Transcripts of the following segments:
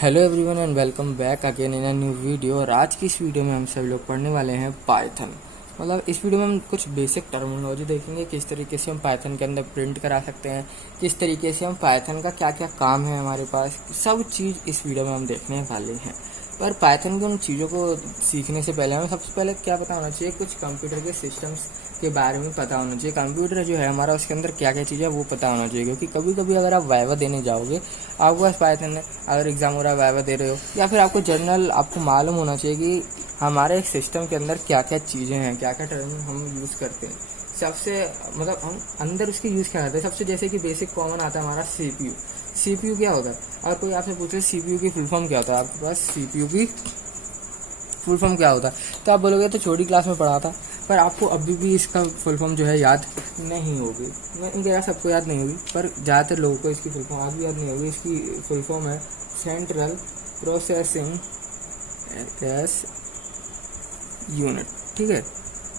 Hello everyone and welcome back again in a new video. और आज की इस वीडियो में हम सब लोग पढ़ने वाले हैं पाइथन। मतलब इस वीडियो में हम कुछ बेसिक टर्मिनोलॉजी देखेंगे, किस तरीके से हम पाइथन के अंदर प्रिंट करा सकते हैं, किस तरीके से हम पाइथन का क्या क्या काम है हमारे पास, सब चीज़ इस वीडियो में हम देखने वाले हैं। पर पाइथन की उन चीज़ों को सीखने से पहले हमें सबसे पहले क्या पता होना चाहिए, कुछ कंप्यूटर के सिस्टम्स के बारे में पता होना चाहिए। कंप्यूटर जो है हमारा, उसके अंदर क्या क्या चीज़ है वो पता होना चाहिए। क्योंकि कभी कभी अगर आप वाइवा देने जाओगे, आपके पास पाइथन है, अगर एग्जाम हो रहा है वाइवा दे रहे हो, या फिर आपको जनरल आपको मालूम होना चाहिए कि हमारे एक सिस्टम के अंदर क्या क्या चीज़ें हैं, क्या क्या टर्म हम यूज़ करते हैं। सबसे मतलब हम अंदर उसके यूज़ क्या करते हैं, सबसे जैसे कि बेसिक कॉमन आता है हमारा सीपीयू। सीपीयू क्या होता है? अगर कोई आपसे पूछे सीपीयू की फुल फॉर्म क्या होता है, आपके पास सीपीयू की फुल फॉर्म क्या होता है, तो आप बोलोगे तो छोटी क्लास में पढ़ा था, पर आपको अभी भी इसका फुल फॉर्म जो है याद नहीं होगी। मैं कह रहा सबको याद नहीं होगी, पर ज़्यादातर लोगों को इसकी फुल फॉर्म आज भी याद नहीं होगी। इसकी फुल फॉर्म है सेंट्रल प्रोसेसिंग यूनिट। ठीक है,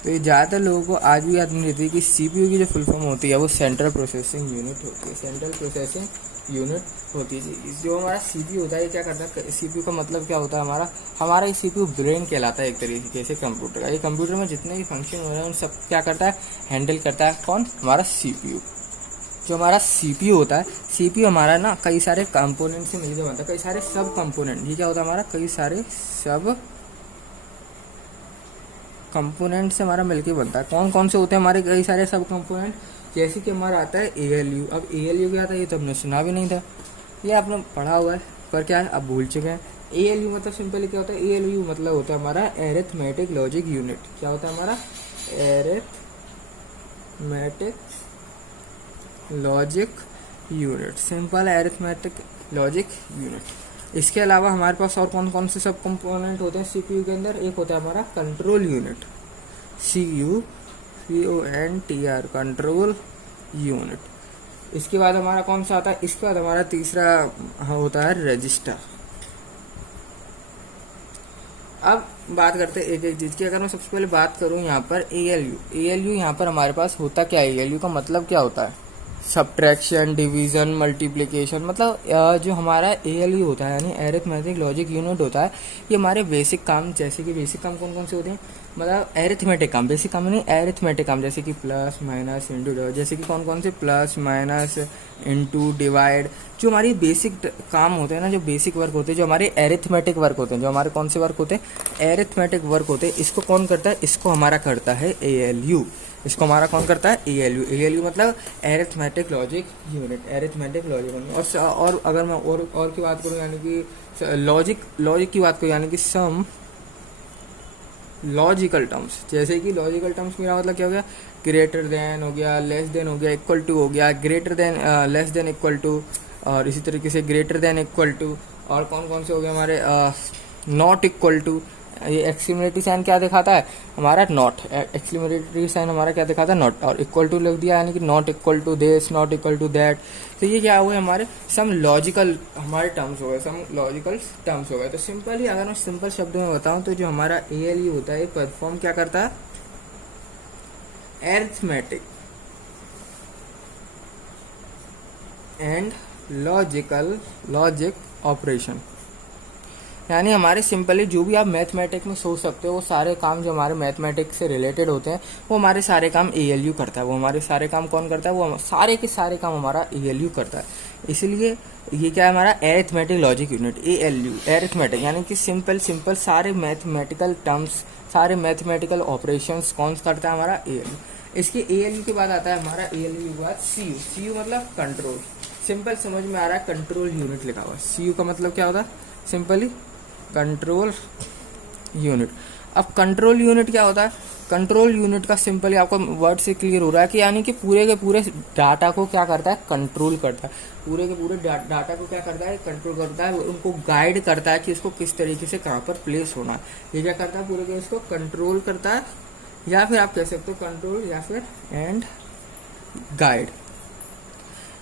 तो ये ज़्यादातर लोगों को आज भी याद नहीं रहती कि सीपीयू की जो फुल फॉर्म होती है वो सेंट्रल प्रोसेसिंग यूनिट होती है। सेंट्रल प्रोसेसिंग यूनिट होती है। जो हमारा सीपीयू होता है, ये क्या करता है, सीपीयू का मतलब क्या होता है, हमारा ये सीपीयू ब्रेन कहलाता है एक तरीके से कंप्यूटर का। ये कंप्यूटर में जितने भी फंक्शन हो रहे हैं उन सब क्या करता है, हैंडल करता है कौन, हमारा सीपीयू। जो हमारा सीपीयू होता है, सीपीयू हमारा ना कई सारे कंपोनेंट से मिलकर बनता है, कई सारे सब कंपोनेंट। ये क्या होता है हमारा, कई सारे सब कंपोनेंट से हमारा मिलके बनता है। कौन कौन से होते हैं हमारे कई सारे सब कंपोनेंट, जैसे कि हमारा आता है ALU। अब ALU क्या आता है, ये तो हमने सुना भी नहीं था, ये आपने पढ़ा हुआ है पर क्या है अब भूल चुके हैं। ALU मतलब सिंपली क्या होता है, ALU मतलब होता है हमारा एरिथमेटिक लॉजिक यूनिट। क्या होता है हमारा, arithmetic logic unit, simple arithmetic logic unit. इसके अलावा हमारे पास और कौन कौन से सब कंपोनेंट होते हैं सीपीयू के अंदर, एक होता है हमारा control unit, CONTR, control unit. इसके बाद हमारा कौन सा आता है, इसके बाद हमारा तीसरा होता है रजिस्टर। अब बात करते हैं एक एक चीज की। अगर मैं सबसे पहले बात करूं यहाँ पर ALU यहाँ पर हमारे पास होता क्या है, ALU का मतलब क्या होता है, सब्ट्रैक्शन, डिवीजन, मल्टीप्लिकेशन। मतलब जो हमारा ALU होता है यानी एरिथमेटिक लॉजिक यूनिट होता है, ये हमारे बेसिक काम, जैसे कि बेसिक काम कौन कौन से होते हैं, मतलब एरिथमेटिक काम, बेसिक काम नहीं एरिथमेटिक काम, जैसे कि प्लस माइनस इंटू डिवाइड, जैसे कि कौन कौन से प्लस माइनस इंटू डिवाइड, जो हमारी बेसिक काम होते हैं ना, जो बेसिक वर्क होते हैं, जो हमारे एरिथमेटिक वर्क होते हैं, जो हमारे कौन से वर्क होते हैं, एरिथमेटिक वर्क होते हैं, इसको कौन करता है, इसको हमारा करता है ALU। इसको हमारा कौन करता है, ALU मतलब arithmetic logic unit, arithmetic logic unit. और अगर मैं और की बात करूँ, यानी कि लॉजिक की बात करूँ, यानी कि सम लॉजिकल टर्म्स, जैसे कि लॉजिकल टर्म्स मेरा मतलब क्या हो गया, ग्रेटर देन हो गया, लेस देन हो गया, इक्वल टू हो गया, greater than less than equal to, और इसी तरीके से ग्रेटर देन इक्वल टू, और कौन कौन से हो गए हमारे नॉट इक्वल टू। ये एक्सक्लेमेटरी साइन क्या दिखाता है हमारा, नॉट। एक्सक्लेमेटरी साइन हमारा क्या दिखाता है, नॉट, और इक्वल टू लिख दिया यानी कि not equal to this, not equal to that. तो ये क्या हुए, हमारे सम लॉजिकल हमारे टर्म्स हो गए, सम लॉजिकल टर्म्स हो गए। तो सिंपली अगर मैं सिंपल शब्द में बताऊं तो जो हमारा ALU होता है, परफॉर्म क्या करता है, एरिथमेटिक एंड लॉजिक ऑपरेशन। यानी हमारे सिंपली जो भी आप मैथमेटिक्स में सोच सकते हो, वो सारे काम जो हमारे मैथमेटिक्स से रिलेटेड होते हैं, वो हमारे सारे काम ALU करता है। वो हमारे सारे काम कौन करता है, वो सारे के सारे काम हमारा ALU करता है। इसलिए ये क्या है हमारा arithmetic logic unit, ALU, arithmetic यानी कि सिंपल सारे मैथमेटिकल टर्म्स, सारे मैथमेटिकल ऑपरेशंस कौन करता है, हमारा ALU। इसके ALU के बाद आता है हमारा ALU के बाद CU मतलब कंट्रोल। सिंपल समझ में आ रहा है, कंट्रोल यूनिट लिखा हुआ है। CU का मतलब क्या होता है, सिंपली कंट्रोल यूनिट। अब कंट्रोल यूनिट क्या होता है, कंट्रोल यूनिट का सिंपली आपको वर्ड से क्लियर हो रहा है कि यानी कि पूरे के पूरे डाटा को क्या करता है, कंट्रोल करता है। पूरे के पूरे डाटा को क्या करता है, कंट्रोल करता है, उनको गाइड करता है कि इसको किस तरीके से कहाँ पर प्लेस होना है। ये क्या करता है, पूरे के इसको कंट्रोल करता है, या फिर आप कह सकते हो कंट्रोल या फिर एंड गाइड,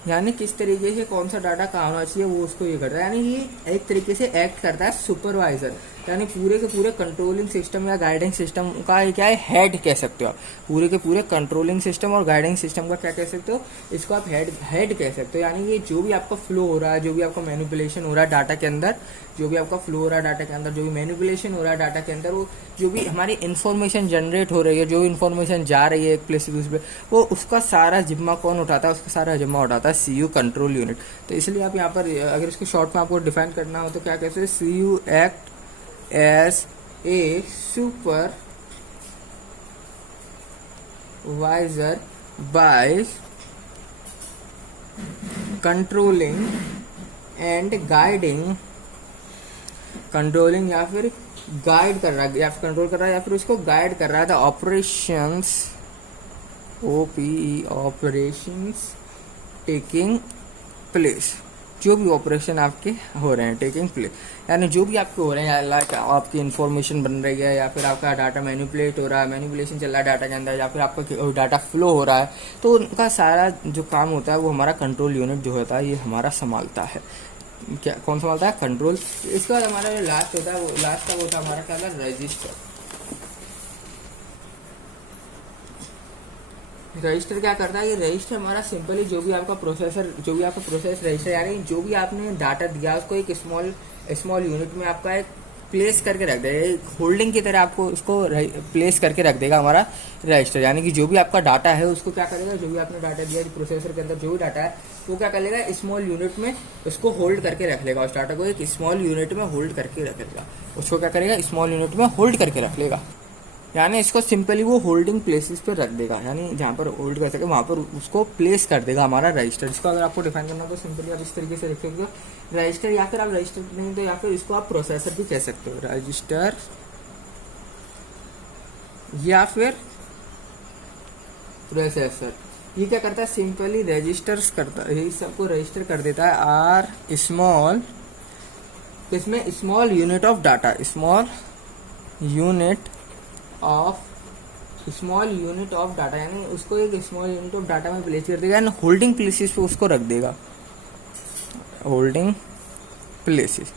यानी किस तरीके से कौन सा डाटा कहाँ होना चाहिए वो उसको ये करता है। यानी ये एक तरीके से एक्ट करता है सुपरवाइजर, यानी पूरे के पूरे कंट्रोलिंग सिस्टम या गाइडिंग सिस्टम का क्या है, हेड कह सकते हो आप। पूरे के पूरे कंट्रोलिंग सिस्टम और गाइडिंग सिस्टम का क्या कह सकते हो, इसको आप हेड कह सकते हो। यानी ये जो भी आपका फ्लो हो रहा है, जो भी आपका मैनिपुलेशन हो रहा है डाटा के अंदर, जो भी आपका फ्लो हो रहा है डाटा के अंदर, जो भी मैनिपुलेशन हो रहा है डाटा के अंदर, वो जो भी हमारी इन्फॉर्मेशन जनरेट हो रही है, जो भी इन्फॉर्मेशन जा रही है एक प्लेस से दूसरे, वो उसका सारा जिम्मा कौन उठाता है, उसका सारा जिम्मा उठाता है सीयू कंट्रोल यूनिट। तो इसलिए आप यहाँ पर अगर इसको शॉर्ट में आपको डिफाइन करना हो तो क्या कहते हैं, CU act as a supervisor by controlling and guiding, controlling या फिर गाइड कर रहा है, या फिर कंट्रोल कर रहा है, या फिर उसको गाइड कर रहा है the operations, OPE operations taking place, जो भी ऑपरेशन आपके हो रहे हैं टेकिंग प्लेस, यानी जो भी आपके हो रहे हैं, लाइक आपकी इन्फॉर्मेशन बन रही है, या फिर आपका डाटा मैनिपुलेट हो रहा है, मैनिपुलेशन चल रहा है डाटा के अंदर, या फिर आपका डाटा फ्लो हो रहा है, तो उनका सारा जो काम होता है वो हमारा कंट्रोल यूनिट जो होता है ये हमारा संभालता है। क्या कौन संभालता है, कंट्रोल। इसके बाद हमारा जो लास्ट होता है, वो लास्ट का होता है हमारा क्या होता है, रजिस्टर। रजिस्टर क्या करता है, ये रजिस्टर हमारा सिंपली जो भी आपका प्रोसेसर, जो भी आपका प्रोसेस रजिस्टर, यानी जो भी आपने डाटा दिया उसको एक स्मॉल यूनिट में आपका एक प्लेस करके रख देगा, एक होल्डिंग की तरह आपको उसको प्लेस करके रख देगा हमारा रजिस्टर। यानी कि जो भी आपका डाटा है उसको क्या करेगा, जो भी आपने डाटा दिया प्रोसेसर के अंदर जो भी डाटा है वो क्या कर लेगा, स्मॉल यूनिट में उसको होल्ड करके रख लेगा, उस डाटा को एक स्मॉल यूनिट में होल्ड करके रखेगा, उसको क्या करेगा, स्मॉल यूनिट में होल्ड करके रख लेगा। यानी इसको सिंपली वो होल्डिंग प्लेसेस पे रख देगा, यानी जहाँ पर होल्ड कर सके वहाँ पर उसको प्लेस कर देगा हमारा रजिस्टर। इसको अगर आपको डिफाइन करना तो सिंपली आप इस तरीके से लिख सकते हो रजिस्टर, या फिर आप रजिस्टर नहीं तो या फिर इसको आप प्रोसेसर भी कह सकते हो, रजिस्टर या फिर प्रोसेसर। ये क्या करता है, सिंपली रजिस्टर्स करता है, यही सबको रजिस्टर कर देता है। आर स्मॉल, इसमें small unit of data, small unit of data, यानी उसको एक स्मॉल यूनिट ऑफ डाटा में प्लेस कर देगा, एंड होल्डिंग प्लेसेस पे उसको रख देगा, होल्डिंग प्लेसेस।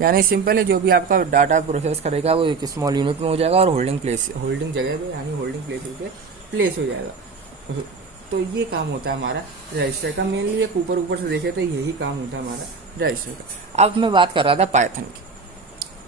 यानी सिंपल है, जो भी आपका डाटा प्रोसेस करेगा वो एक स्मॉल यूनिट में हो जाएगा और होल्डिंग जगह पे यानी होल्डिंग प्लेसेस पे प्लेस हो जाएगा। तो ये काम होता है हमारा रजिस्टर का, मेनली एक ऊपर से देखे तो यही काम होता है हमारा रजिस्टर का। अब मैं बात कर रहा था पाइथन की,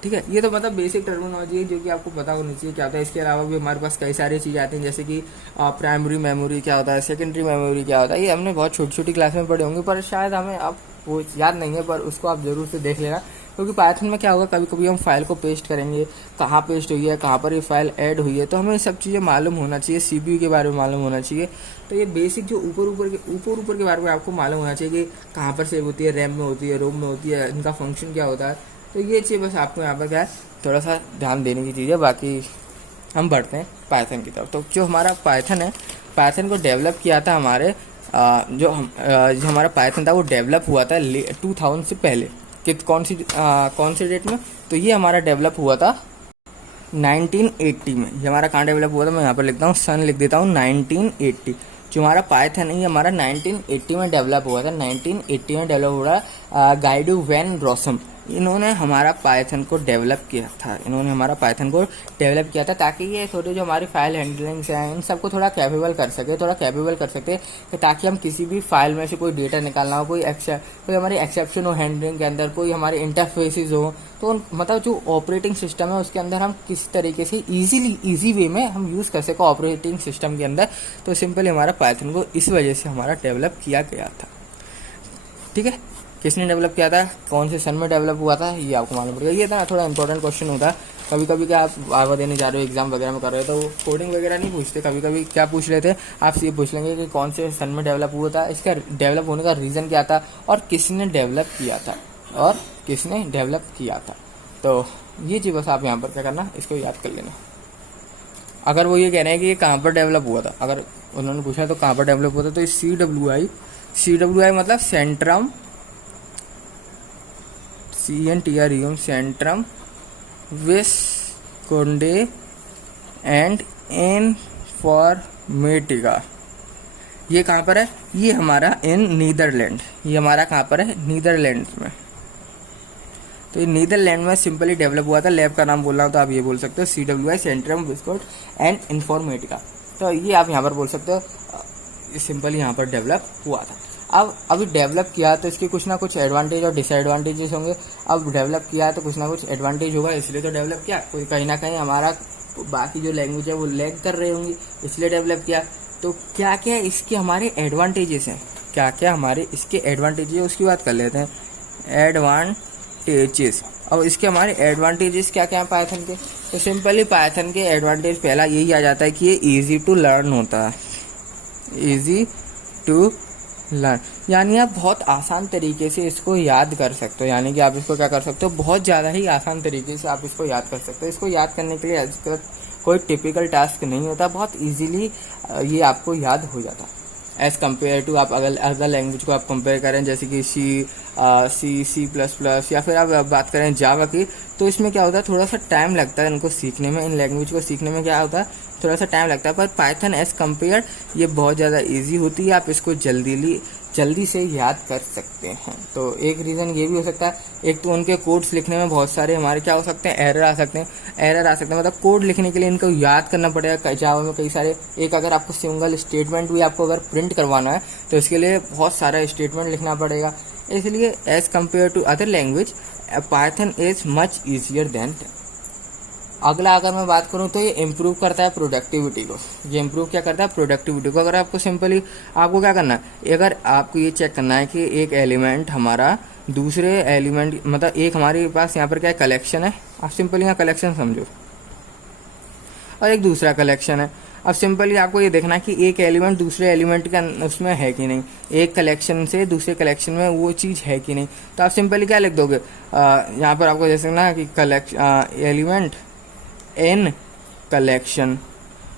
ठीक है। ये तो मतलब बेसिक टर्मिनोलॉजी है जो कि आपको पता होनी चाहिए क्या होता है। इसके अलावा भी हमारे पास कई सारी चीज़ें आती हैं, जैसे कि प्राइमरी मेमोरी क्या होता है, सेकेंडरी मेमोरी क्या होता है। ये हमने बहुत छोटी छोटी क्लास में पढ़े होंगे, पर शायद हमें अब वो याद नहीं है, पर उसको आप जरूर से देख लेना, क्योंकि पाइथन में क्या होगा, कभी कभी हम फाइल को पेस्ट करेंगे, कहाँ पेस्ट हुई है, कहाँ पर ये फाइल ऐड हुई है, तो हमें सब चीज़ें मालूम होना चाहिए, CPU के बारे में मालूम होना चाहिए। तो ये बेसिक जो ऊपर के बारे में आपको मालूम होना चाहिए कि कहाँ पर सेव होती है, रैम में होती है, रोम में होती है, इनका फंक्शन क्या होता है। तो ये चीज़ बस आपको यहाँ पर क्या है थोड़ा सा ध्यान देने की चीज़ है। बाकी हम बढ़ते हैं पाइथन की तरफ। तो जो हमारा पाइथन है, पाइथन को डेवलप किया था हमारे जो हमारा पाइथन था वो डेवलप हुआ था 2000 से पहले। कि कौन सी डेट में, तो ये हमारा डेवलप हुआ था 1980 में। ये हमारा कहाँ डेवलप हुआ था, मैं यहाँ पर लिखता हूँ, सन लिख देता हूँ, 1980। जो हमारा पाइथन है ये हमारा 1980 में डेवलप हुआ था। 1980 में डेवलप हो रहा गाइडू वैन रॉसम, इन्होंने हमारा पाइथन को डेवलप किया था, ताकि ये थोड़े जो हमारी फाइल हैंडलिंग्स हैं इन सबको थोड़ा कैपेबल कर सके, ताकि हम किसी भी फाइल में से कोई डेटा निकालना हो, कोई हमारी एक्सेप्शन हो हैंडलिंग के अंदर, कोई हमारे इंटरफेसेस हो, तो मतलब जो ऑपरेटिंग सिस्टम है उसके अंदर हम किसी तरीके से ईजी वे में हम यूज़ कर सके ऑपरेटिंग सिस्टम के अंदर। तो सिंपली हमारा पाइथन को इस वजह से हमारा डेवलप किया गया था, ठीक है। किसने डेवलप किया था, कौन से सन में डेवलप हुआ था, ये आपको मालूम पड़ेगा। ये था थोड़ा इंपॉर्टेंट क्वेश्चन होता है। कभी कभी क्या आप बार देने जा रहे हो, एग्जाम वगैरह में कर रहे हो, तो वो कोडिंग वगैरह नहीं पूछते, कभी कभी क्या पूछ रहे थे आपसे, ये पूछ लेंगे कि कौन से सन में डेवलप हुआ था, इसका डेवलप होने का रीज़न क्या था, और किसने डेवलप किया था। तो ये चीज़ बस आप यहाँ पर क्या करना, इसको याद कर लेना। अगर वो ये कह रहे हैं कि ये कहाँ पर डेवलप हुआ था, अगर उन्होंने पूछा तो कहाँ पर डेवलप हुआ था, तो CWI मतलब सेंट्रम सेंट्रम विस्कोंडे एंड इन्फॉर्मेटिका। ये कहाँ पर है, ये हमारा इन नीदरलैंड, ये हमारा कहाँ पर है, नीदरलैंड में। तो ये नीदरलैंड में सिंपली डेवलप हुआ था। लैब का नाम बोल रहा हूँ तो आप ये बोल सकते हो CWI, Centrum biscuit and Informatica. तो ये आप यहाँ पर बोल सकते हो सिंपली यहाँ पर डेवलप हुआ था। अब अभी डेवलप किया तो इसके कुछ ना कुछ एडवांटेज और डिसएडवांटेजेस होंगे। अब डेवलप किया तो कुछ ना कुछ एडवांटेज होगा, इसलिए तो डेवलप किया। कोई कहीं ना कहीं हमारा बाकी जो लैंग्वेज है वो लैग कर रही होंगी, इसलिए डेवलप किया। तो क्या क्या इसके हमारे एडवांटेजेस हैं, क्या क्या हमारे इसके एडवांटेजेस है उसकी बात कर लेते हैं। एडवांटेजेस, अब इसके हमारे एडवांटेजेस क्या क्या हैं पाइथन के। तो सिंपली पाइथन के एडवांटेज पहला यही आ जाता है कि ये ईजी टू लर्न होता है। ईजी टू लर्न यानी आप बहुत आसान तरीके से इसको याद कर सकते हो, यानी कि आप इसको क्या कर सकते हो, बहुत ज़्यादा ही आसान तरीके से आप इसको याद कर सकते हो। इसको याद करने के लिए आजकल कोई टिपिकल टास्क नहीं होता, बहुत इजीली ये आपको याद हो जाता है एज़ कम्पेयर टू आप अगर लैंग्वेज को आप कंपेयर करें, जैसे कि C++ या फिर आप बात करें जावा की, तो इसमें क्या होता है थोड़ा सा टाइम लगता है इनको सीखने में। इन लैंग्वेज को सीखने में क्या होता है थोड़ा सा टाइम लगता है, पर पाइथन एज़ कम्पेयर ये बहुत ज़्यादा ईजी होती है, आप इसको जल्दी से याद कर सकते हैं। तो एक रीज़न ये भी हो सकता है, एक तो उनके कोड्स लिखने में बहुत सारे हमारे क्या हो सकते हैं एरर आ सकते हैं, मतलब कोड लिखने के लिए इनको याद करना पड़ेगा। जावा में कई सारे, एक अगर आपको सिंगल स्टेटमेंट भी आपको अगर प्रिंट करवाना है तो इसके लिए बहुत सारा स्टेटमेंट लिखना पड़ेगा, इसलिए as compare to other language Python is much easier than. अगला अगर मैं बात करूं तो ये इम्प्रूव करता है प्रोडक्टिविटी को। ये इम्प्रूव क्या करता है प्रोडक्टिविटी को। अगर आपको सिंपली आपको क्या करना है, अगर आपको ये चेक करना है कि एक एलिमेंट हमारा दूसरे एलिमेंट, मतलब एक हमारे पास यहाँ पर क्या है कलेक्शन है, आप सिंपली यहाँ कलेक्शन समझो, और एक दूसरा कलेक्शन है। अब सिंपली आपको ये देखना है कि एक एलिमेंट दूसरे एलिमेंट का उसमें है कि नहीं, एक कलेक्शन से दूसरे कलेक्शन में वो चीज़ है कि नहीं। तो आप सिंपली क्या लिख दोगे, यहाँ पर आपको जैसे ना कि एलिमेंट इन कलेक्शन,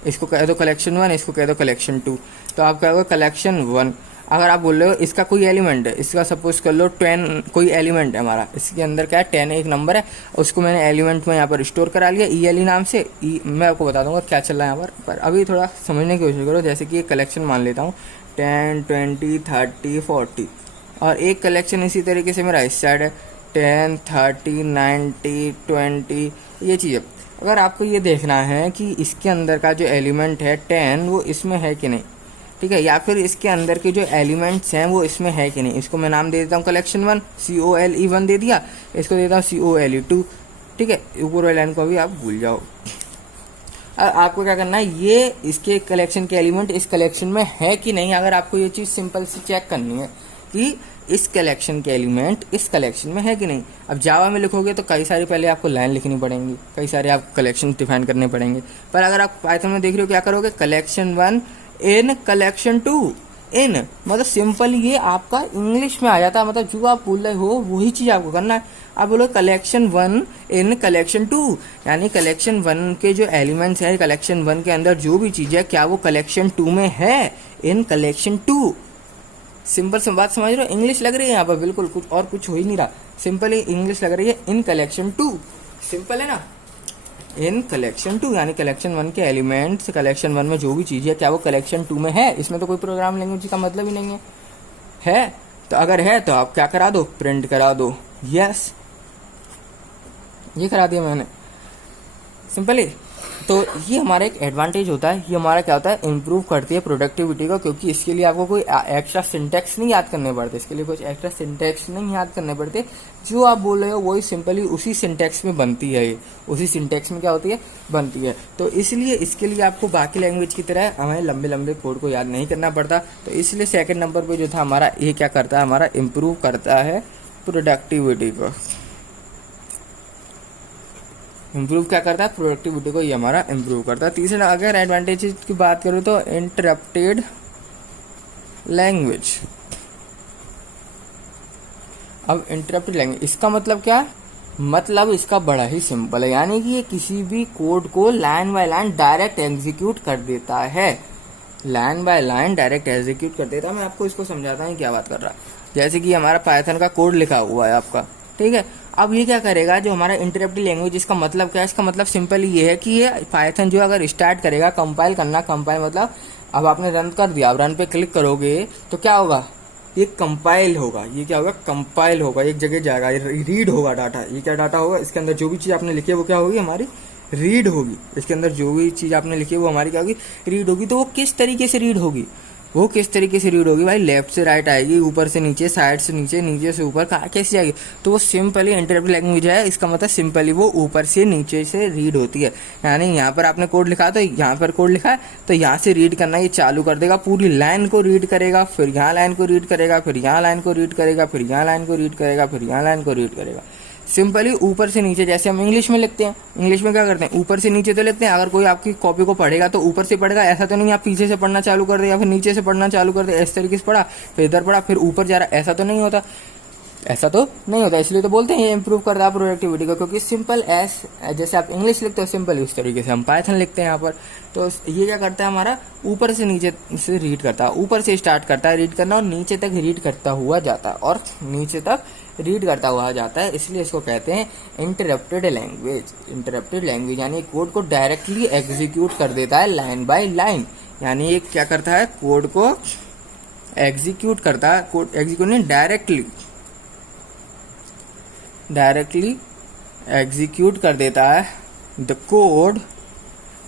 इसको कह दो कलेक्शन 1, इसको कह दो कलेक्शन 2। तो आप कहोगे कलेक्शन 1। अगर आप बोल रहे हो इसका कोई एलिमेंट है, इसका सपोज कर लो 10 कोई एलिमेंट है हमारा, इसके अंदर क्या है 10 एक नंबर है, उसको मैंने एलिमेंट में यहाँ पर स्टोर करा लिया ELE नाम से। मैं आपको बता दूंगा क्या चल रहा है यहाँ पर अभी थोड़ा समझने की कोशिश करो। जैसे कि एक कलेक्शन मान लेता हूँ 10, 20, 30, 40, और एक कलेक्शन इसी तरीके से मेरा इस साइड है 10, 30, 90, 20, ये चीज़ है। अगर आपको ये देखना है कि इसके अंदर का जो एलिमेंट है 10 वो इसमें है कि नहीं, ठीक है, या फिर इसके अंदर के जो एलिमेंट्स हैं वो इसमें है कि नहीं, इसको मैं नाम दे देता हूँ कलेक्शन 1, COLE1 दे दिया, इसको देता हूँ COLE2, ठीक है, ऊपर वाले लाइन को भी आप भूल जाओ। आपको क्या करना है, ये इसके कलेक्शन के एलिमेंट इस कलेक्शन में है कि नहीं, अगर आपको ये चीज़ सिंपल से चेक करनी है कि इस कलेक्शन के एलिमेंट इस कलेक्शन में है कि नहीं। अब जावा में लिखोगे तो कई सारी पहले आपको लाइन लिखनी पड़ेंगी, कई सारे आप कलेक्शन डिफाइन करने पड़ेंगे, पर अगर आप पाइथन में देख रहे हो क्या करोगे, कलेक्शन 1 इन कलेक्शन 2 इन, मतलब सिंपल ये आपका इंग्लिश में आ जाता है, मतलब जो आप बोल रहे हो वही चीज़ आपको करना है। आप बोलो कलेक्शन 1 इन कलेक्शन 2, यानी कलेक्शन 1 के जो एलिमेंट्स हैं कलेक्शन 1 के अंदर जो भी चीज़ है क्या वो कलेक्शन 2 में है, इन कलेक्शन 2। सिंपल से बात समझ रहे हो, इंग्लिश लग रही है यहाँ पर, बिल्कुल कुछ और कुछ हो ही नहीं रहा, सिंपल ही इंग्लिश लग रही है इन कलेक्शन 2, सिंपल है ना, इन कलेक्शन 2, यानी कलेक्शन 1 के एलिमेंट्स कलेक्शन 1 में जो भी चीज़ है क्या वो कलेक्शन 2 में है। इसमें तो कोई प्रोग्राम लैंग्वेज का मतलब ही नहीं है तो अगर है तो आप क्या करा दो, प्रिंट करा दो, यस, ये करा दिया मैंने सिंपली। तो ये हमारा एक एडवांटेज होता है, ये हमारा क्या होता है इम्प्रूव करती है प्रोडक्टिविटी को, क्योंकि इसके लिए आपको कोई एक्स्ट्रा सिंटेक्स नहीं याद करने पड़ते, इसके लिए कुछ एक्स्ट्रा सिंटेक्स नहीं याद करने पड़ते, जो आप बोल रहे हो वही सिंपली उसी सिंटेक्स में बनती है, ये उसी सिंटेक्स में क्या होती है बनती है। तो इसलिए इसके लिए आपको बाकी लैंग्वेज की तरह हमें लंबे लंबे कोड को याद नहीं करना पड़ता। तो इसलिए सेकेंड नंबर पर जो था हमारा, ये क्या करता है हमारा इम्प्रूव करता है प्रोडक्टिविटी को। इम्प्रूव क्या करता है प्रोडक्टिविटी को, ये हमारा इम्प्रूव करता है। तीसरा अगर एडवांटेज की बात करूँ तो इंटरप्टेड लैंग्वेज। अब इंटरप्टेड लैंग्वेज इसका मतलब क्या है, मतलब इसका बड़ा ही सिंपल है, यानी कि ये किसी भी कोड को line by line direct execute कर देता है, line by line direct execute कर देता है। मैं आपको इसको समझाता हूँ क्या बात कर रहा है। जैसे कि हमारा पाइथन का कोड लिखा हुआ है आपका, ठीक है, अब ये क्या करेगा जो हमारा इंटरप्टेड लैंग्वेज, इसका मतलब क्या है, इसका मतलब सिंपल ये है कि ये पाइथन जो अगर स्टार्ट करेगा कंपाइल करना, कंपाइल मतलब अब आपने रन कर दिया, अब रन पे क्लिक करोगे तो क्या होगा, ये कंपाइल होगा, ये क्या होगा, कंपाइल होगा, एक जगह जाएगा, रीड होगा डाटा। ये क्या डाटा होगा, इसके अंदर जो भी चीज़ आपने लिखी है वो क्या होगी, हमारी रीड होगी। इसके अंदर जो भी चीज़ आपने लिखी है वो हमारी क्या होगी, रीड होगी। तो वो किस तरीके से रीड होगी, वो किस तरीके से रीड होगी भाई, लेफ्ट से राइट आएगी, ऊपर से नीचे, साइड से नीचे, नीचे से ऊपर, कहाँ कैसे जाएगी। तो वो सिंपली इंटरप्ट लैंग्वेज है, इसका मतलब सिंपली वो ऊपर से नीचे से रीड होती है। यानी यहाँ पर आपने कोड लिखा तो यहाँ पर कोड लिखा है तो यहाँ से रीड करना ये चालू कर देगा, पूरी लाइन को रीड करेगा, फिर यहाँ लाइन को रीड करेगा, फिर यहाँ लाइन को रीड करेगा, फिर यहाँ लाइन को रीड करेगा, फिर यहाँ लाइन को रीड करेगा। सिंपली ऊपर से नीचे, जैसे हम इंग्लिश में लिखते हैं, इंग्लिश में क्या करते हैं, ऊपर से नीचे तो लिखते हैं। अगर कोई आपकी कॉपी को पढ़ेगा तो ऊपर से पढ़ेगा, ऐसा तो नहीं आप पीछे से पढ़ना चालू कर दे या फिर नीचे से पढ़ना चालू कर दे, इस तरीके से पढ़ा फिर इधर पढ़ा फिर ऊपर जा रहा, ऐसा तो नहीं होता, ऐसा तो नहीं होता। इसलिए तो बोलते हैं ये इंप्रूव करता है प्रोडक्टिविटी को, क्योंकि सिंपल एस, जैसे आप इंग्लिश लिखते हो सिंपल, उस तरीके से हम पाइथन लिखते हैं यहाँ पर। तो ये क्या करता है, हमारा ऊपर से नीचे से रीड करता है, ऊपर से स्टार्ट करता है रीड करना और नीचे तक रीड करता हुआ जाता है, और नीचे तक रीड करता हुआ जाता है। इसलिए इसको कहते हैं इंटरप्टेड लैंग्वेज। इंटरप्टेड लैंग्वेज यानी कोड को डायरेक्टली एग्जीक्यूट कर देता है लाइन बाय लाइन। यानी ये क्या करता है, कोड को एग्जीक्यूट करता है, कोड एग्जीक्यूट नहीं, डायरेक्टली एग्जीक्यूट कर देता है द कोड।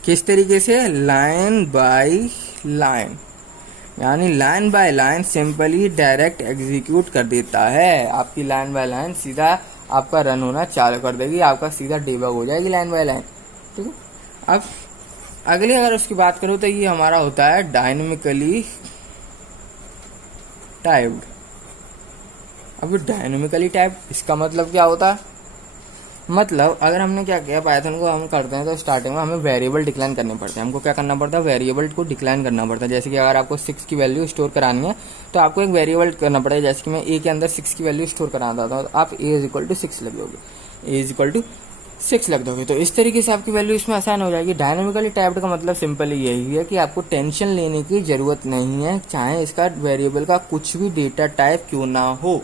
किस तरीके से, लाइन बाय लाइन, यानी line by line simply direct execute कर देता है। आपकी लाइन बाय लाइन सीधा आपका रन होना चालू कर देगी, आपका सीधा डिबग हो जाएगी लाइन बाय लाइन। ठीक है, अब अगली अगर उसकी बात करूं तो ये हमारा होता है डायनेमिकली टाइप्ड। अब डायनेमिकली टाइप्ड इसका मतलब क्या होता है, मतलब अगर हमने क्या किया, पाइथन को हम करते हैं तो स्टार्टिंग में हमें वेरिएबल डिक्लाइन करने पड़ते हैं। हमको क्या करना पड़ता है, वेरिएबल को डिक्लाइन करना पड़ता है। जैसे कि अगर आपको 6 की वैल्यू स्टोर करानी है तो आपको एक वेरिएबल करना पड़ेगा। जैसे कि मैं ए के अंदर 6 की वैल्यू स्टोर कराना था तो आप a=6 लग दोगे, a=6 लग दोगे। तो इस तरीके से आपकी वैल्यू इसमें आसान हो जाएगी। डायनेमिकली टाइप्ड का मतलब सिंपली यही है कि आपको टेंशन लेने की जरूरत नहीं है, चाहे इसका वेरिएबल का कुछ भी डेटा टाइप क्यों ना हो,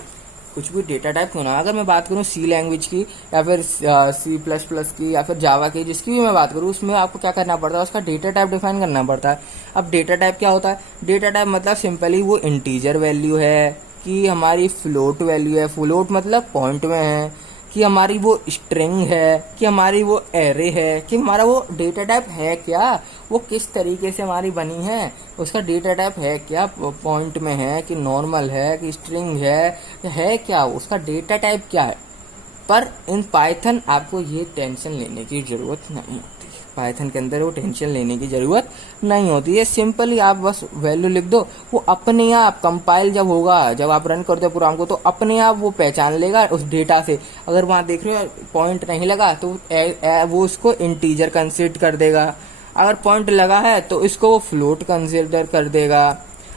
कुछ भी डेटा टाइप क्यों ना। अगर मैं बात करूं सी लैंग्वेज की या फिर C++ की या फिर जावा की, जिसकी भी मैं बात करूं, उसमें आपको क्या करना पड़ता है, उसका डेटा टाइप डिफाइन करना पड़ता है। अब डेटा टाइप क्या होता है, डेटा टाइप मतलब सिंपली वो इंटीजर वैल्यू है कि हमारी फ्लोट वैल्यू है, फ्लोट मतलब पॉइंट में है, कि हमारी वो स्ट्रिंग है, कि हमारी वो एरे है, कि हमारा वो डेटा टाइप है क्या, वो किस तरीके से हमारी बनी है, उसका डेटा टाइप है क्या, पॉइंट में है कि नॉर्मल है कि स्ट्रिंग है क्या, उसका डेटा टाइप क्या है। पर इन पाइथन आपको ये टेंशन लेने की जरूरत नहीं होती, पाइथन के अंदर वो टेंशन लेने की जरूरत नहीं होती है। सिंपली आप बस वैल्यू लिख दो, वो अपने आप कंपाइल जब होगा, जब आप रन करते हो प्रोग्राम को, तो अपने आप वो पहचान लेगा उस डेटा से। अगर वहां देख रहे हो पॉइंट नहीं लगा तो वो उसको इंटीजर कंसीडर कर देगा, अगर पॉइंट लगा है तो इसको वो फ्लोट कंसीडर कर देगा,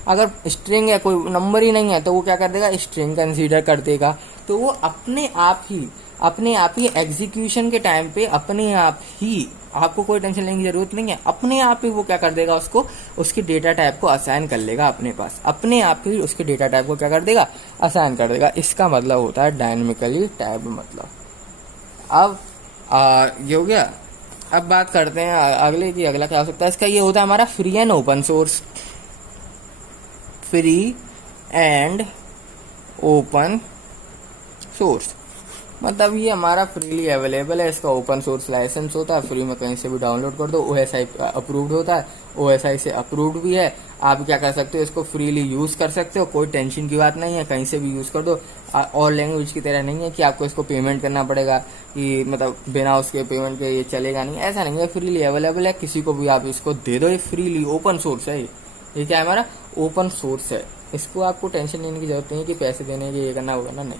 अगर स्ट्रिंग है, कोई नंबर ही नहीं है तो वो क्या कर देगा, स्ट्रिंग कंसीडर कर देगा। तो वो अपने आप ही एग्जीक्यूशन के टाइम पे अपने आप ही, आपको कोई टेंशन लेने की जरूरत नहीं है, अपने आप ही वो क्या कर देगा, उसको उसके डेटा टाइप को असाइन कर लेगा अपने पास, अपने आप ही उसके डेटा टाइप को क्या कर देगा, असाइन कर देगा। इसका मतलब होता है डायनेमिकली टाइप्ड मतलब। अब ये हो गया। अब बात करते हैं अगले की, अगला क्या हो सकता है इसका, ये होता है हमारा free and open source. Free and open source मतलब ये हमारा फ्रीली अवेलेबल है, इसका ओपन सोर्स लाइसेंस होता है, फ्री में कहीं से भी डाउनलोड कर दो, OSI अप्रूव्ड होता है, OSI से अप्रूव्ड भी है। आप क्या कर सकते हो, इसको फ्रीली यूज कर सकते हो, कोई टेंशन की बात नहीं है, कहीं से भी यूज कर दो। और लैंग्वेज की तरह नहीं है कि आपको इसको पेमेंट करना पड़ेगा, कि मतलब बिना उसके पेमेंट के ये चलेगा नहीं, ऐसा नहीं है, फ्रीली अवेलेबल है, किसी को भी आप इसको दे दो, ये फ्रीली ओपन सोर्स है। ये क्या है, हमारा ओपन सोर्स है, इसको आपको टेंशन लेने की जरूरत नहीं है कि पैसे देने की, ये करना होगा ना, नहीं,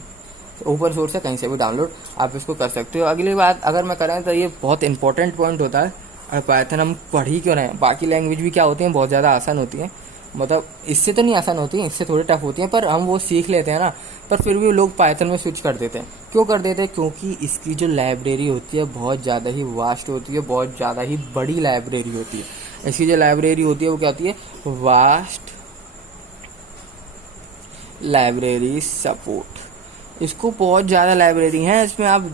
ओपन सोर्स है, कहीं से भी डाउनलोड आप इसको कर सकते हो। अगली बात अगर मैं करें तो ये बहुत इंपॉर्टेंट पॉइंट होता है, पाइथन हम पढ़ ही क्यों रहे हैं, बाकी लैंग्वेज भी क्या होती हैं, बहुत ज़्यादा आसान होती हैं, मतलब इससे तो नहीं आसान होती है, इससे थोड़ी टफ होती हैं, पर हम वो सीख लेते हैं ना, पर फिर भी लोग पाइथन में स्विच कर देते हैं। क्यों कर देते हैं, क्योंकि इसकी जो लाइब्रेरी होती है बहुत ज़्यादा ही वास्ट होती है, बहुत ज़्यादा ही बड़ी लाइब्रेरी होती है। इसकी जो लाइब्रेरी होती है वो क्या होती है, वास्ट लाइब्रेरी सपोर्ट। इसको बहुत ज़्यादा लाइब्रेरी है, इसमें आप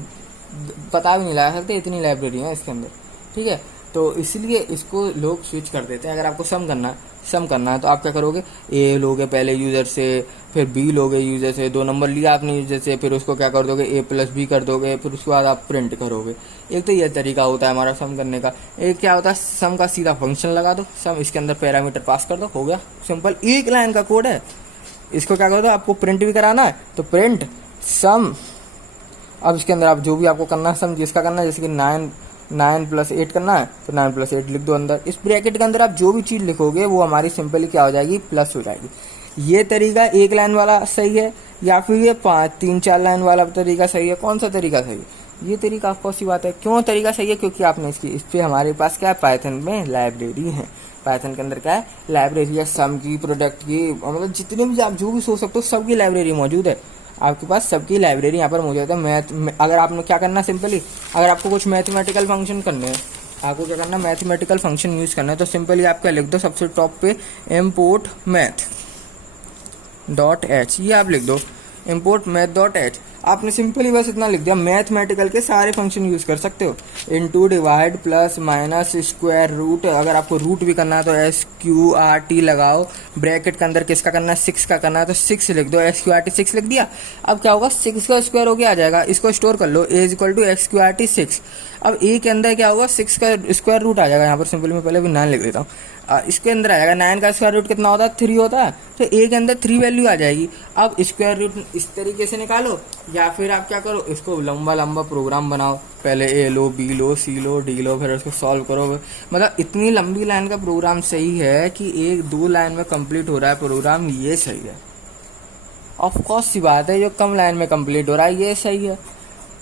पता भी नहीं लगा सकते, इतनी लाइब्रेरी है इसके अंदर, ठीक है। तो इसलिए इसको लोग स्विच कर देते हैं। अगर आपको सम करना सम करना है तो आप क्या करोगे, ए लोगे पहले यूज़र से, फिर बी लोगे यूज़र से, 2 नंबर लिया आपने यूज़र से, फिर उसको क्या कर दोगे ए प्लस बी कर दोगे, फिर उसके बाद आप प्रिंट करोगे। एक तो यह तरीका होता है हमारा सम करने का। एक क्या होता है, सम का सीधा फंक्शन लगा दो, सम इसके अंदर पैरामीटर पास कर दो, हो गया सिंपल, एक लाइन का कोड है। इसको क्या कर दो, आपको प्रिंट भी कराना है तो प्रिंट सम। अब इसके अंदर आप जो भी आपको करना है सम, जिसका करना है, जैसे कि 9 + 8 करना है तो 9 + 8 लिख दो अंदर। इस ब्रैकेट के अंदर आप जो भी चीज़ लिखोगे वो हमारी सिंपली क्या हो जाएगी, प्लस हो जाएगी। ये तरीका एक लाइन वाला सही है या फिर ये 3-4 लाइन वाला तरीका सही है, कौन सा तरीका सही है? ये तरीका ऑफ कोर्स सी बात है। क्यों तरीका सही है? क्योंकि आपने इस पर हमारे पास क्या है, पाइथन में लाइब्रेरी है। पाइथन के अंदर क्या है, लाइब्रेरी है, सम की, प्रोडक्ट की, मतलब जितने भी आप जो भी सोच सकते हो सबकी लाइब्रेरी मौजूद है आपके पास, सबकी लाइब्रेरी यहाँ पर मौजूद है। मैथ अगर आपने क्या करना सिंपली, अगर आपको कुछ मैथमेटिकल फंक्शन करने हैं, आपको क्या करना है, मैथमेटिकल फंक्शन यूज़ करना है तो सिंपली आप क्या लिख दो, सबसे टॉप पे import math.h, ये आप लिख दो import math.h। आपने सिंपली बस इतना लिख दिया, मैथमेटिकल के सारे फंक्शन यूज़ कर सकते हो, into, divide, plus, minus, square root. अगर आपको रूट भी करना है तो SQRT लगाओ, ब्रैकेट के अंदर किसका करना है, 6 का करना है तो 6 लिख दो, SQRT 6 लिख दिया। अब क्या होगा, 6 का स्क्वायर हो गया आ जाएगा, इसको स्टोर कर लो, A = SQRT 6। अब A के अंदर क्या होगा, 6 का स्क्वायर रूट आ जाएगा, यहाँ पर सिंपली मैं पहले भी 9 लिख देता हूँ। इसके अंदर आएगा 9 का स्क्वायर रूट कितना होता है, 3 होता है, तो A के अंदर 3 वैल्यू आ जाएगी। अब स्क्वायर रूट इस तरीके से निकालो, या फिर आप क्या करो, इसको लंबा लंबा प्रोग्राम बनाओ, पहले A low, B low, C low, D लो, फिर उसको सॉल्व करो। मतलब इतनी लंबी लाइन का प्रोग्राम सही है कि 1-2 लाइन में कंप्लीट हो रहा है प्रोग्राम, ये सही है। ऑफ कोर्स सी बात है, जो कम लाइन में कंप्लीट हो रहा है ये सही है,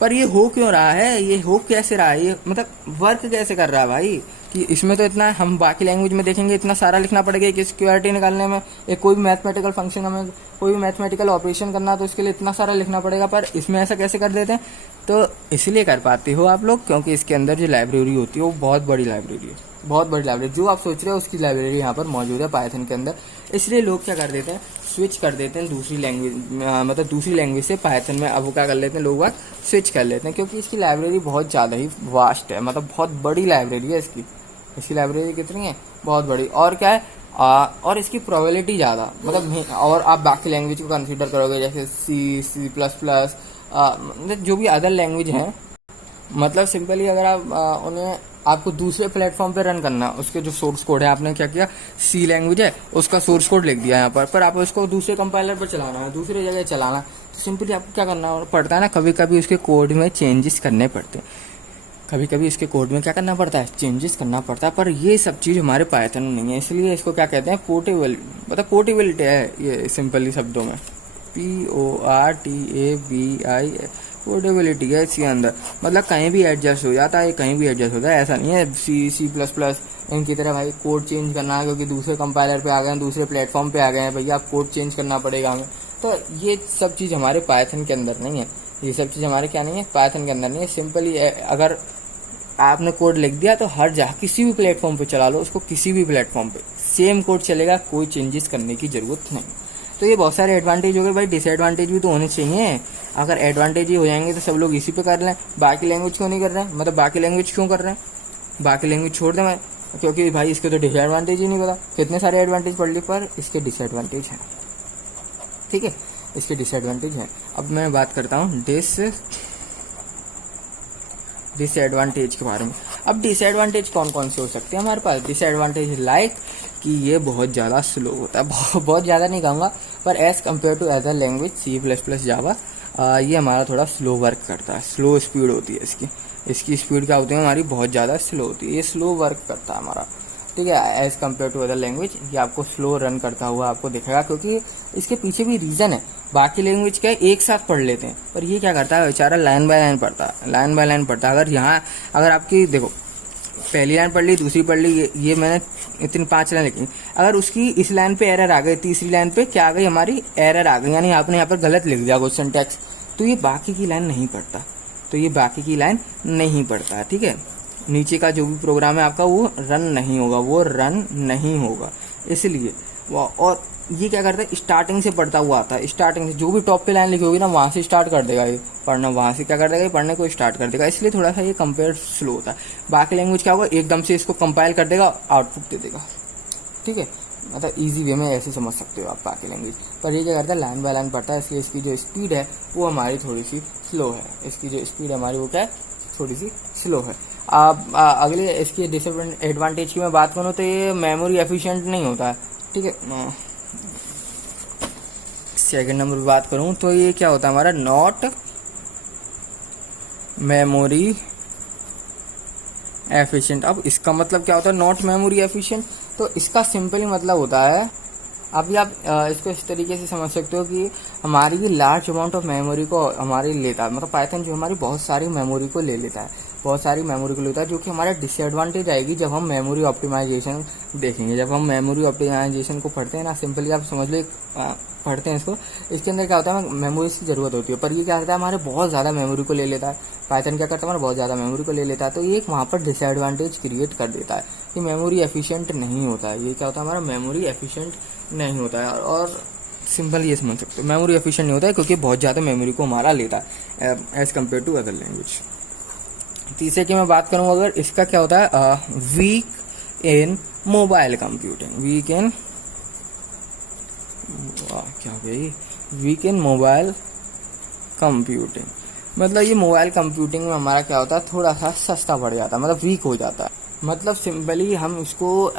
पर ये हो क्यों रहा है, ये हो कैसे रहा है, ये मतलब वर्क कैसे कर रहा है भाई, कि इसमें तो इतना, हम बाकी लैंग्वेज में देखेंगे इतना सारा लिखना पड़ेगा कि सिक्योरिटी निकालने में, एक कोई भी मैथमेटिकल फंक्शन, हमें कोई भी मैथमेटिकल ऑपरेशन करना तो उसके लिए इतना सारा लिखना पड़ेगा, पर इसमें ऐसा कैसे कर देते हैं? तो इसलिए कर पाते हो आप लोग क्योंकि इसके अंदर जो लाइब्रेरी होती है वो बहुत बड़ी लाइब्रेरी है, बहुत बड़ी लाइब्रेरी, जो आप सोच रहे हो उसकी लाइब्रेरी यहाँ पर मौजूद है पाइथन के अंदर। इसलिए लोग क्या कर देते हैं, स्विच कर देते हैं दूसरी लैंग्वेज, मतलब दूसरी लैंग्वेज से पाइथन में। अब वो क्या कर लेते हैं, लोग बात स्विच कर लेते हैं, क्योंकि इसकी लाइब्रेरी बहुत ज़्यादा ही वास्ट है, मतलब बहुत बड़ी लाइब्रेरी है इसकी लाइब्रेरी कितनी है, बहुत बड़ी। और क्या है, और इसकी प्रोबेबिलिटी ज़्यादा, मतलब और आप बाकी लैंग्वेज को कंसीडर करोगे जैसे C++, मतलब जो भी अदर लैंग्वेज हैं, मतलब सिंपली अगर आप उन्हें, आपको दूसरे प्लेटफॉर्म पे रन करना, उसके जो सोर्स कोड है, आपने क्या किया, C लैंग्वेज है उसका सोर्स कोड लिख दिया यहाँ पर आप उसको दूसरे कंपाइलर पर चलाना है, दूसरी जगह चलाना, तो सिंपली आपको क्या करना पड़ता है ना, कभी कभी उसके कोड में चेंजेस करने पड़ते हैं, कभी कभी इसके कोड में क्या करना पड़ता है, चेंजेस करना पड़ता है। पर ये सब चीज़ हमारे पाइथन में नहीं है, इसलिए इसको क्या कहते हैं, पोर्टेबल, मतलब पोर्टेबिलिटी है ये सिंपली शब्दों में, PORTABI, पोर्टेबिलिटी है इसके अंदर, मतलब कहीं भी एडजस्ट हो जाता है, कहीं भी एडजस्ट होता है, ऐसा नहीं है C++ इनकी तरह भाई कोड चेंज करना है क्योंकि दूसरे कंपाइलर पे आ गए हैं, दूसरे प्लेटफॉर्म पे आ गए हैं, भैया आप कोड चेंज करना पड़ेगा हमें। तो ये सब चीज़ हमारे पाइथन के अंदर नहीं है, ये सब चीज़ हमारे क्या नहीं है, पाइथन के अंदर नहीं है। सिंपली अगर आपने कोड लिख दिया तो हर जगह किसी भी प्लेटफॉर्म पे चला लो उसको, किसी भी प्लेटफॉर्म पे सेम कोड चलेगा, कोई चेंजेस करने की ज़रूरत नहीं। तो ये बहुत सारे एडवांटेज हो गए भाई, डिसएडवांटेज भी तो होने चाहिए। अगर एडवांटेज ही हो जाएंगे तो सब लोग इसी पे कर रहे हैं, बाकी लैंग्वेज क्यों नहीं कर रहे हैं, मतलब बाकी लैंग्वेज क्यों कर रहे हैं, बाकी लैंग्वेज छोड़ दें मैं, क्योंकि भाई इसके तो डिसएडवांटेज ही नहीं पता। कितने सारे एडवांटेज पढ़ ली, पर इसके डिसएडवांटेज हैं, ठीक है, इसके डिसएडवांटेज हैं। अब मैं बात करता हूँ डिसएडवांटेज के बारे में। अब डिसएडवांटेज कौन कौन से हो सकते हैं हमारे पास, डिसएडवांटेज लाइक कि ये बहुत ज़्यादा स्लो होता है, बहुत ज़्यादा नहीं कहूँगा, पर as compare to other language C++, Java, ये हमारा थोड़ा स्लो वर्क करता है, स्लो स्पीड होती है इसकी स्पीड क्या होती है हमारी, बहुत ज़्यादा स्लो होती है, ये स्लो वर्क करता है हमारा, ठीक है, as compare to other language. ये आपको स्लो रन करता हुआ आपको दिखेगा, क्योंकि इसके पीछे भी रीज़न है। बाकी लैंग्वेज क्या एक साथ पढ़ लेते हैं, पर ये क्या करता है बेचारा, लाइन बाय लाइन पढ़ता है, लाइन बाय लाइन पढ़ता है। अगर आपकी देखो पहली लाइन पढ़ ली, दूसरी पढ़ ली, ये मैंने इतनी 5 लाइन लिखी, अगर उसकी इस लाइन पे एरर आ गई, तीसरी लाइन पे क्या आ गई हमारी, एरर आ गई, यानी आपने यहाँ पर गलत लिख दिया कुछ सिंटैक्स, तो ये बाकी की लाइन नहीं पढ़ता, ठीक है, नीचे का जो भी प्रोग्राम है आपका वो रन नहीं होगा, इसलिए और ये क्या करता है, स्टार्टिंग से पढ़ता हुआ आता है, स्टार्टिंग से जो भी टॉप पे लाइन लिखी होगी ना वहाँ से स्टार्ट कर देगा ये पढ़ना, वहाँ से क्या कर देगा, पढ़ने को स्टार्ट कर देगा, इसलिए थोड़ा सा ये कंपेयर स्लो होता है। बाकी लैंग्वेज क्या होगा, एकदम से इसको कंपाइल कर देगा, आउटपुट दे देगा, ठीक है, मतलब इजी वे में ऐसे समझ सकते हो आप बाकी लैंग्वेज। पर ये क्या करता है, लाइन बाय लाइन पढ़ता है, इसलिए इसकी जो स्पीड है वो हमारी थोड़ी सी स्लो है। इसकी जो स्पीड हमारी वो क्या है, थोड़ी सी स्लो है। अब अगले इसकी डिसएडवांटेज की मैं बात करूँ तो ये मेमोरी एफिशिएंट नहीं होता है, ठीक है। सेकंड नंबर पर बात करूँ तो ये क्या होता है हमारा, नॉट मेमोरी एफिशिएंट। अब इसका मतलब क्या होता है नॉट मेमोरी एफिशिएंट, तो इसका सिंपली मतलब होता है, अभी आप इसको इस तरीके से समझ सकते हो कि हमारी लार्ज अमाउंट ऑफ मेमोरी को हमारी लेता है, मतलब पाइथन जो हमारी बहुत सारी मेमोरी को ले लेता है, बहुत सारी मेमोरी को लेता है, जो कि हमारा डिसएडवांटेज आएगी जब हम मेमोरी ऑप्टिमाइजेशन देखेंगे। जब हम मेमोरी ऑप्टिमाइजेशन को पढ़ते हैं ना, सिंपली आप समझ लो पढ़ते हैं इसको, इसके अंदर क्या होता है, मेमोरी की जरूरत होती है, पर ये क्या करता है हमारे बहुत ज़्यादा मेमोरी को ले लेता है। पाइथन क्या करता है हमारा बहुत ज़्यादा मेमोरी को ले लेता है, तो ये एक वहाँ पर डिसएडवांटेज क्रिएट कर देता है कि मेमोरी एफिशिएंट नहीं होता है। ये क्या होता है हमारा मेमोरी एफिशिएंट नहीं होता है, और सिंपल ये समझ सकते हो मेमोरी एफिशिएंट नहीं होता है क्योंकि बहुत ज़्यादा मेमोरी को हमारा लेता है as compare to other language. तीसरे की मैं बात करूँ अगर, इसका क्या होता है, वीक इन मोबाइल कंप्यूटिंग। वीक इन क्या हो गई, वीक इन मोबाइल कंप्यूटिंग, मतलब ये मोबाइल कंप्यूटिंग में हमारा क्या होता है, थोड़ा सा सस्ता पड़ जाता है, मतलब वीक हो जाता है। मतलब सिंपली हम इसको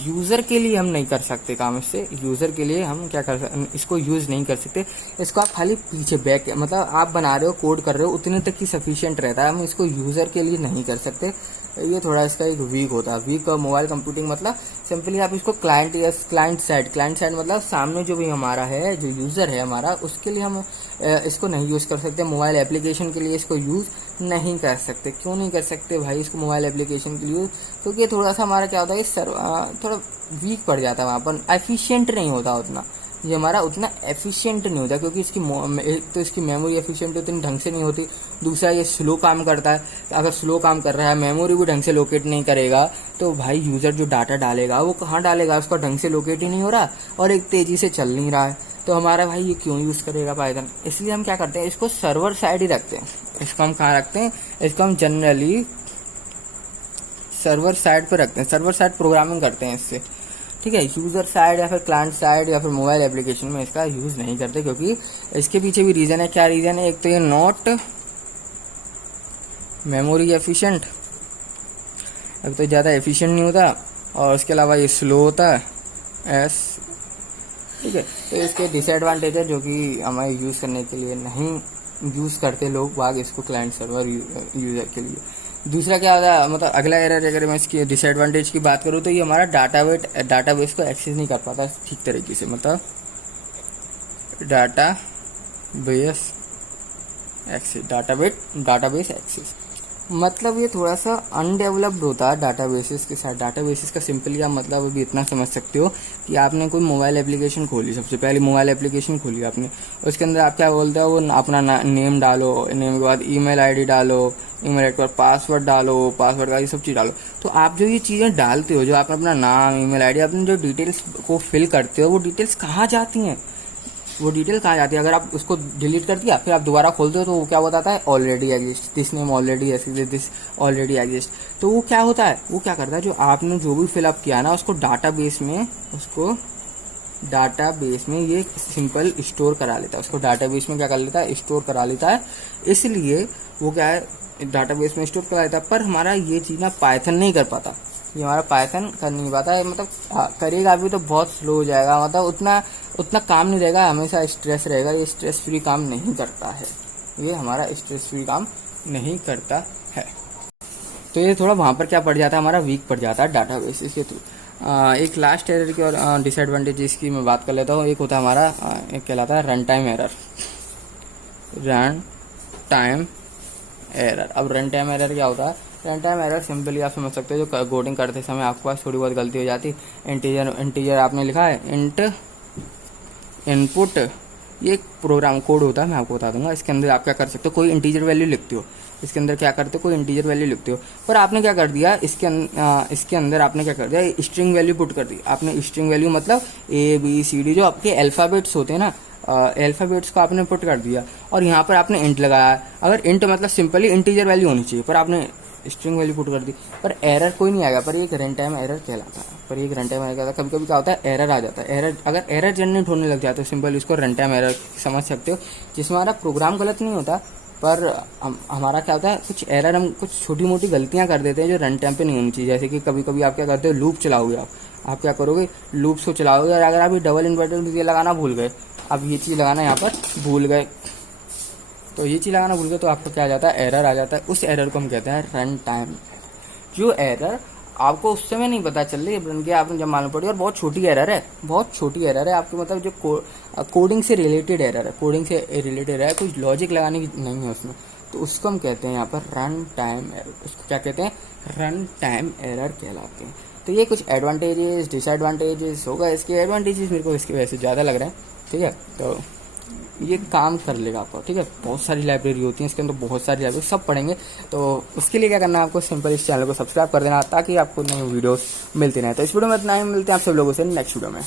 यूज़र के लिए हम नहीं कर सकते काम, इससे यूज़र के लिए हम क्या कर सकते, इसको यूज़ नहीं कर सकते। इसको आप खाली पीछे बैक, मतलब आप बना रहे हो कोड कर रहे हो उतने तक ही सफिशिएंट रहता है, हम इसको यूज़र के लिए नहीं कर सकते। ये थोड़ा इसका एक वीक होता है। वीक मोबाइल कंप्यूटिंग मतलब सिंपली आप इसको क्लाइंट या क्लाइंट साइड मतलब सामने जो भी हमारा है, जो यूज़र है हमारा, उसके लिए हम इसको नहीं यूज़ कर सकते। मोबाइल एप्लीकेशन के लिए इसको यूज़ नहीं कर सकते। क्यों नहीं कर सकते भाई इसको मोबाइल एप्लीकेशन के लिए, क्योंकि थोड़ा सा हमारा क्या होता है, थोड़ा वीक पड़ जाता है, वहाँ पर एफिशिएंट नहीं होता उतना, ये हमारा उतना एफिशिएंट नहीं होता, क्योंकि एक तो इसकी मेमोरी एफिशिएंट उतनी ढंग से नहीं होती, दूसरा ये स्लो काम करता है। अगर स्लो काम कर रहा है, मेमोरी भी ढंग से लोकेट नहीं करेगा, तो भाई यूज़र जो डाटा डालेगा वो कहाँ डालेगा, उसका ढंग से लोकेट ही नहीं हो रहा, और एक तेज़ी से चल नहीं रहा है, तो हमारा भाई ये क्यों यूज़ करेगा पाइथन। इसलिए हम क्या करते हैं, इसको सर्वर साइड ही रखते हैं। इसको हम कहाँ रखते हैं, इसको हम जनरली सर्वर साइड पर रखते हैं, सर्वर साइड प्रोग्रामिंग करते हैं इससे, ठीक है। यूज़र साइड या फिर क्लाइंट साइड या फिर मोबाइल एप्लीकेशन में इसका यूज़ नहीं करते, क्योंकि इसके पीछे भी रीज़न है। क्या रीज़न है, एक तो ये नॉट मेमोरी एफिशिएंट, एक तो ज़्यादा एफिशिएंट नहीं होता, और उसके अलावा ये स्लो होता है ठीक है। तो इसके डिसएडवांटेज है जो कि हमें यूज़ करने के लिए नहीं यूज़ करते लोग बाग इसको क्लाइंट सर्वर यूज़र के लिए। दूसरा क्या होता है, मतलब अगला एरर अगर मैं इसकी डिसएडवांटेज की बात करूँ तो ये हमारा डाटाबेस को एक्सेस नहीं कर पाता ठीक तरीके से, मतलब डाटाबेस एक्सेस, मतलब ये थोड़ा सा अनडेवलप्ड होता है डाटाबेसेस के साथ। डाटाबेसेस का सिंपली आप मतलब अभी इतना समझ सकते हो कि आपने कोई मोबाइल एप्लीकेशन खोली, सबसे पहले मोबाइल एप्लीकेशन खोली आपने, उसके अंदर आप क्या बोलते हो, वो अपना नेम डालो, नेम के बाद ईमेल आईडी डालो, ईमेल आईडी के बाद पासवर्ड डालो, पासवर्ड का ये सब चीज़ डालो। तो आप जो ये चीज़ें डालते हो, जो आपने अपना नाम, ईमेल आईडी, अपने जो डिटेल्स को फिल करते हो, वो डिटेल्स कहाँ जाती हैं, वो डिटेल कहाँ जाती है। अगर आप उसको डिलीट कर दिया, फिर आप दोबारा खोलते हो तो वो क्या बताता है, already exist, this name already exist, this already exist. तो वो क्या होता है, वो क्या करता है, जो आपने जो भी फिलअप किया ना, उसको डाटाबेस में ये सिंपल स्टोर करा लेता है, उसको डाटाबेस में क्या कर लेता है, स्टोर करा लेता है। इसलिए वो क्या है, डाटाबेस में स्टोर करा लेता है। पर हमारा ये चीज़ ना पाइथन नहीं कर पाता, ये हमारा पाइथन कर नहीं पाता है, मतलब करेगा भी तो बहुत स्लो हो जाएगा, मतलब उतना काम नहीं रहेगा, हमेशा स्ट्रेस रहेगा। ये स्ट्रेस फ्री काम नहीं करता है, ये हमारा स्ट्रेस फ्री काम नहीं करता है। तो ये थोड़ा वहाँ पर क्या पड़ जाता है, हमारा वीक पड़ जाता है डाटाबेस के थ्रू। एक लास्ट एरर की और डिसएडवांटेज की मैं बात कर लेता हूँ। एक होता है हमारा, एक कहलाता है रन टाइम एरर। अब रन टाइम एरर क्या होता है, रन टाइम एरर सिंपली आप समझ सकते हो, जो कोडिंग करते समय आपके पास थोड़ी बहुत गलती हो जाती है। इंटीजर आपने लिखा है, इनपुट, ये एक प्रोग्राम कोड होता है, मैं आपको बता दूंगा। इसके अंदर आप क्या कर सकते हो, कोई इंटीजर वैल्यू लिखते हो, इसके अंदर क्या करते हो, कोई इंटीजर वैल्यू लिखते हो, पर आपने क्या कर दिया, इसके अंदर आपने क्या कर दिया, स्ट्रिंग वैल्यू पुट कर दी आपने। स्ट्रिंग वैल्यू मतलब ABCD जो आपके अल्फ़ाबेट्स होते हैं ना, अल्फ़ाबेट्स को आपने पुट कर दिया, और यहाँ पर आपने इंट लगाया। अगर इंट मतलब सिंपली इंटीजर वैल्यू होनी चाहिए, पर आपने स्ट्रिंग वैल्यू पुट कर दी, पर एरर कोई नहीं आएगा, पर एक रन टाइम एरर कहलाता है। पर एक रन टाइम एरर कहलाता है। कभी कभी क्या होता है, एरर आ जाता है। एरर अगर एरर जनरेट होने लग जाता है, सिंपल इसको रन टाइम एरर समझ सकते हो, जिसमें हमारा प्रोग्राम गलत नहीं होता, पर हमारा क्या होता है, कुछ एरर, हम कुछ छोटी मोटी गलतियां कर देते हैं जो रन टाइम पे नहीं होनी चाहिए। जैसे कि कभी कभी आप क्या करते हो, लूप चलाओगे, आप क्या करोगे, लूप्स को चलाओगे, और अगर आप ये डबल इन्वर्टेड ये लगाना भूल गए, अब ये चीज़ लगाना यहाँ पर भूल गए, तो ये चीज़ लगाना भूल गए, तो आपको क्या आ जाता है, एरर आ जाता है। उस एरर को हम कहते हैं रन टाइम। जो एरर आपको उस समय नहीं पता चल रही, रन के आपने जब मालूम पड़ी, और बहुत छोटी एरर है, बहुत छोटी एरर है आपके, मतलब जो कोडिंग से रिलेटेड एरर है, कोडिंग से रिलेटेड है, कुछ लॉजिक लगाने की नहीं है उसमें, तो उसको हम कहते हैं यहाँ पर रन टाइम एरर। उसको क्या कहते हैं, रन टाइम एरर कहलाते हैं। तो ये कुछ एडवांटेजेस डिसएडवांटेजेस होगा। इसके एडवांटेजेस मेरे को इसकी वजह से ज़्यादा लग रहा है, ठीक है। तो ये काम कर लेगा आपको, ठीक है। बहुत सारी लाइब्रेरी होती है इसके अंदर, बहुत सारी लाइब्रेरी, सब पढ़ेंगे। तो उसके लिए क्या करना है आपको, सिंपल इस चैनल को सब्सक्राइब कर देना, ताकि आपको नई वीडियोस मिलती रहे। तो इस वीडियो में इतना ही, मिलते हैं आप सब लोगों से नेक्स्ट वीडियो में।